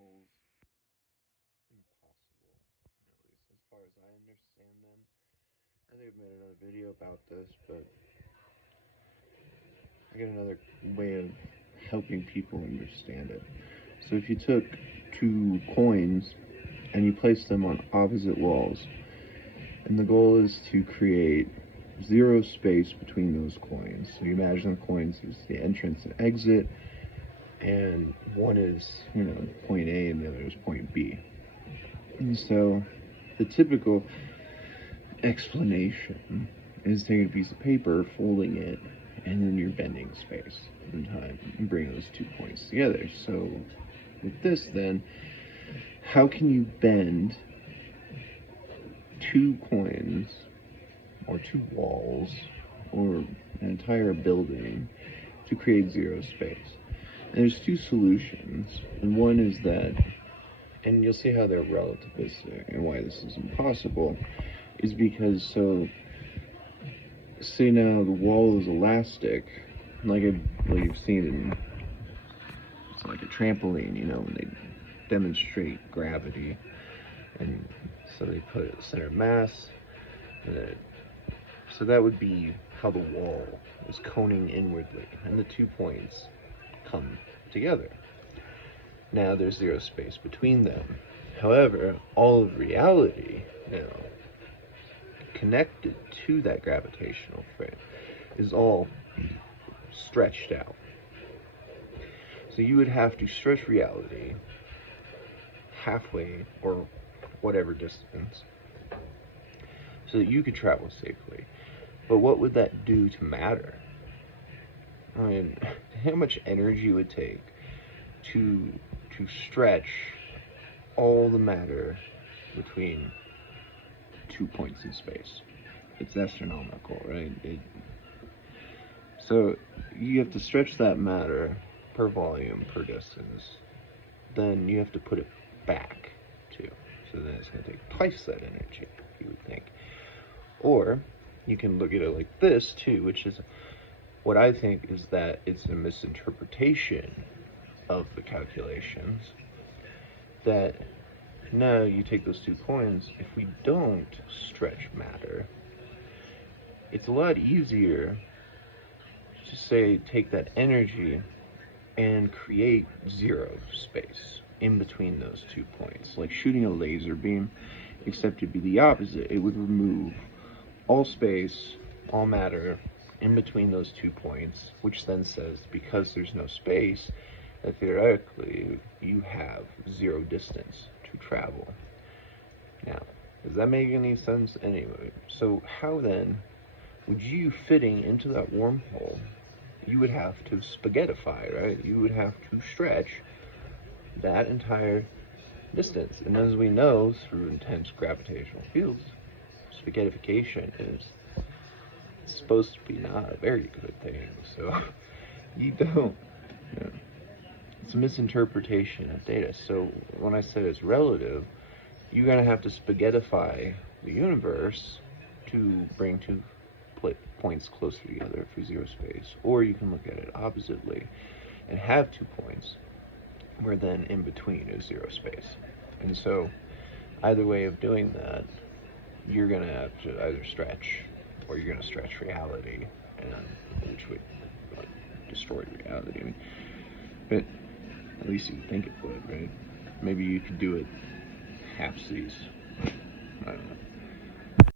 wormholes impossible, at least as far as I understand them. I think I've made another video about this, but I got another way of helping people understand it. So if you took two coins and you placed them on opposite walls, and the goal is to create zero space between those coins. So you imagine the coins as the entrance and exit, and one is, point A and the other is point B. And so the typical explanation is taking a piece of paper, folding it, and then you're bending space in time and bring those 2 points together. So with this then, how can you bend 2 coins or 2 walls or an entire building to create zero space? And there's 2 solutions, and one is that, and you'll see how they're relativistic and why this is impossible, is because, so say now the wall is elastic, like you've seen in, it's like a trampoline, when they demonstrate gravity, and so they put a center of mass, and then so that would be how the wall is coning inwardly, and the 2 points come together. Now there's zero space between them. However, all of reality now connected to that gravitational frame is all stretched out. So you would have to stretch reality halfway or whatever distance so that you could travel safely. But what would that do to matter? I mean, how much energy it would take to stretch all the matter between 2 points in space? It's astronomical, right? So you have to stretch that matter per volume, per distance. Then you have to put it back too. So then it's going to take twice that energy, you would think. Or you can look at it like this too, which is what I think is that it's a misinterpretation of the calculations, that now you take those 2 coins, if we don't stretch matter, it's a lot easier to say take that energy and create zero space in between those 2 points, like shooting a laser beam, except it'd be the opposite. It would remove all space, all matter in between those 2 points, which then says because there's no space, that theoretically you have zero distance to travel. Now, does that make any sense? Anyway, so how then would you fitting into that wormhole? You would have to spaghettify, right? You would have to stretch that entire distance. And as we know through intense gravitational fields, spaghettification is supposed to be not a very good thing. So you don't. It's a misinterpretation of data. So when I said it's relative, you're going to have to spaghettify the universe to bring 2 points closer together for zero space. Or you can look at it oppositely and have 2 points where then in between is zero space. And so either way of doing that, you're going to have to either stretch or you're going to stretch reality, and which would destroy reality. I mean, but at least you would think it would, right? Maybe you could do it half-seas.